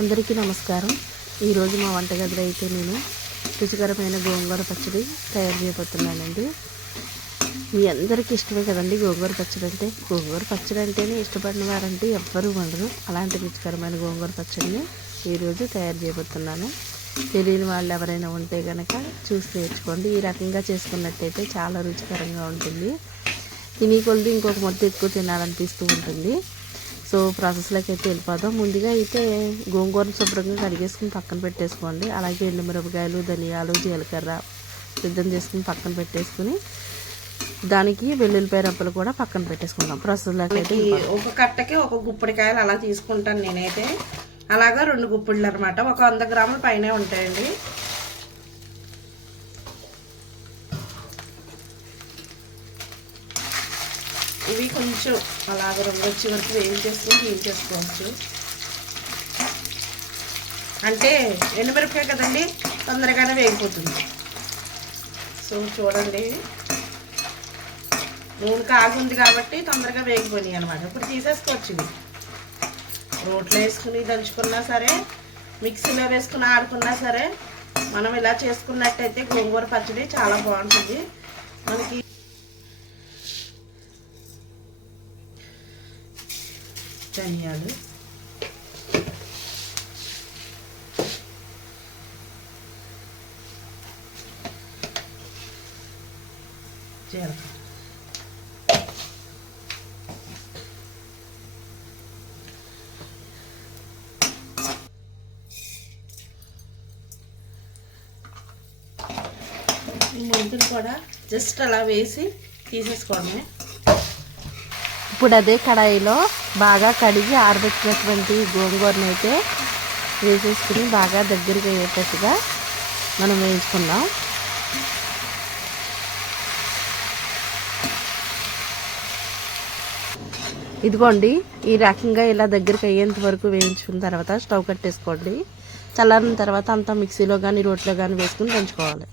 అందరికీ నమస్కారం. ఈరోజు మా వంటగదిలో అయితే నేను రుచికరమైన గోంగూర పచ్చడి తయారు చేయబోతున్నానండి. మీ అందరికీ ఇష్టమే కదండి గోంగూర పచ్చడి అంటే. గోంగూర పచ్చడి అంటేనే ఇష్టపడిన వారంటే ఎవ్వరూ ఉండరు. అలాంటి రుచికరమైన గోంగూర పచ్చడిని ఈరోజు తయారు చేయబోతున్నాను. తెలియని వాళ్ళు ఎవరైనా ఉంటే కనుక చూసి నేర్చుకోండి. ఈ రకంగా చేసుకున్నట్టయితే చాలా రుచికరంగా ఉంటుంది. తిని కొలిది ఇంకొక ముద్ద ఎక్కువ తినాలనిపిస్తూ ఉంటుంది. సో ప్రాసెస్లోకి అయితే వెళ్ళిపోదాం. ముందుగా అయితే గోంగూరను శుభ్రంగా కడిగేసుకుని పక్కన పెట్టేసుకోండి. అలాగే ఎండుమిరపకాయలు, ధనియాలు, జీలకర్ర సిద్ధం చేసుకుని పక్కన పెట్టేసుకుని దానికి వెల్లుల్లిపాయ రబ్బలు కూడా పక్కన పెట్టేసుకుందాం. ప్రాసెస్లోకి అయితే ఒక కట్టకి ఒక గుప్పిడికాయలు అలా తీసుకుంటాను నేనైతే. అలాగా 2 గుప్పిళ్ళు అనమాట. ఒక 100 గ్రాముల పైనే ఉంటాయండి. ఇవి కొంచెం అలాగ రంగు వచ్చే వరకు వేయించేసుకొని తీయించేసుకోవచ్చు. అంటే ఎండుమిరపకాయ కదండి, తొందరగానే వేగిపోతుంది. సో చూడండి, నూనె కాగుంది కాబట్టి తొందరగా వేగిపోయినాయి అనమాట. ఇప్పుడు తీసేసుకోవచ్చు. ఇవి రోట్లో వేసుకుని దంచుకున్నా సరే, మిక్సీలో వేసుకుని ఆడుకున్నా సరే, మనం ఇలా చేసుకున్నట్టయితే గోంగూర పచ్చడి చాలా బాగుంటుంది. మనకి ధనియాలు, జీలకర్ర, ఈ మెంతులు కూడా జస్ట్ అలా వేసి తీసేసుకోవడమే. ఇప్పుడు అదే కడాయిలో బాగా కడిగి ఆరబెట్టినటువంటి గోంగూరను అయితే వేసేసుకుని బాగా దగ్గరికి అయ్యేటట్టుగా మనం వేయించుకుందాం. ఇదిగోండి, ఈ రకంగా ఇలా దగ్గరికి అయ్యేంత వరకు వేయించుకున్న తర్వాత స్టవ్ కట్టేసుకోండి. చల్లారిన తర్వాత అంతా మిక్సీలో కానీ రోట్లో కానీ వేసుకుని దంచుకోవాలి.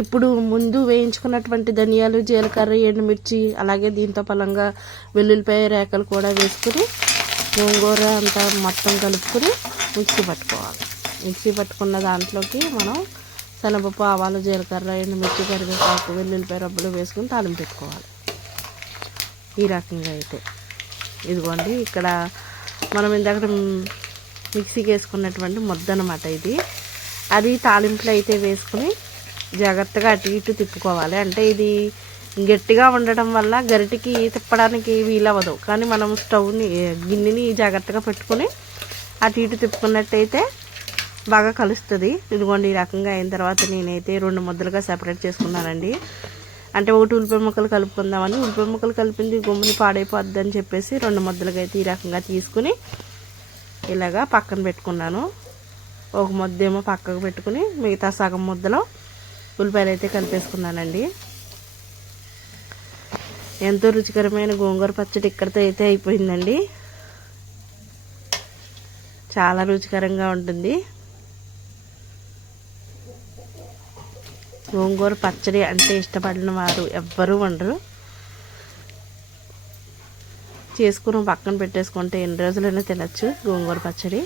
ఇప్పుడు ముందు వేయించుకున్నటువంటి ధనియాలు, జీలకర్ర, ఎండుమిర్చి, అలాగే దీంతో పలంగా వెల్లుల్లిపాయ రేకలు కూడా వేసుకుని గోంగూర అంతా మొత్తం కలుపుకుని మిక్సీ పట్టుకోవాలి. మిక్సీ పట్టుకున్న దాంట్లోకి మనం శనగపప్పు, ఆవాలు, జీలకర్ర, ఎండుమిర్చి, కరివేపాకు, వెల్లుల్లిపాయ రబ్బలు వేసుకుని తాలింపు పెట్టుకోవాలి. ఈ రకంగా అయితే ఇదిగోండి, ఇక్కడ మనం ఇందాక మిక్సీకి వేసుకున్నటువంటి ముద్ద అన్నమాట ఇది. అది తాలింపులో అయితే వేసుకుని జాగ్రత్తగా అటు ఇటు తిప్పుకోవాలి. అంటే ఇది గట్టిగా ఉండటం వల్ల గరిటికి తిప్పడానికి వీలవ్వదు. కానీ మనం స్టవ్ని, గిన్నెని జాగ్రత్తగా పెట్టుకుని అటు ఇటు తిప్పుకున్నట్టయితే బాగా కలుస్తుంది. ఇదిగోండి, ఈ రకంగా అయిన తర్వాత నేనైతే 2 ముద్దలుగా సెపరేట్ చేసుకున్నానండి. అంటే ఒకటి ఉల్లిపాయ ముక్కలు కలుపుకుందామని, ఉల్లిపాయ ముక్కలు కలిపింది గుమ్మిని పాడైపోద్ది అని చెప్పేసి 2 ముద్దలుగా అయితే ఈ రకంగా తీసుకుని ఇలాగా పక్కన పెట్టుకున్నాను. ఒక ముద్ద ఏమో పక్కకు పెట్టుకుని మిగతా సగం ముద్దలో ఉల్లిపాయలు అయితే కలిపేసుకున్నానండి. ఎంతో రుచికరమైన గోంగూర పచ్చడి ఇక్కడితో అయితే అయిపోయిందండి. చాలా రుచికరంగా ఉంటుంది. గోంగూర పచ్చడి అంటే ఇష్టపడిన వారు ఎవ్వరూ ఉండరు. చేసుకుని పక్కన పెట్టేసుకుంటే ఎన్ని రోజులైనా తినచ్చు. గోంగూర పచ్చడి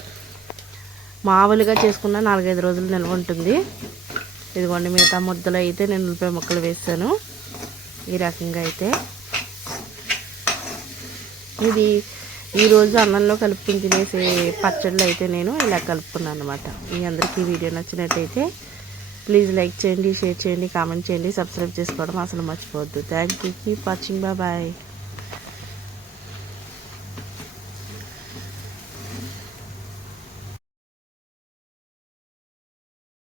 మామూలుగా చేసుకున్న 4-5 రోజులు నిల్వ ఉంటుంది. ఇదిగోండి, మిగతా ముద్దలో అయితే నేను ఉల్లిపాయ ముక్కలు వేసాను. ఈ రకంగా అయితే ఇది ఈరోజు అన్నంలో కలుపుకుని తినేసే పచ్చళ్ళు అయితే నేను ఇలా కలుపుకున్నాను అనమాట. మీ అందరికీ ఈ వీడియో నచ్చినట్టయితే ప్లీజ్ లైక్ చేయండి, షేర్ చేయండి, కామెంట్ చేయండి, సబ్స్క్రైబ్ చేసుకోవడం అసలు మర్చిపోవద్దు. Thank you. Keep watching. Bye.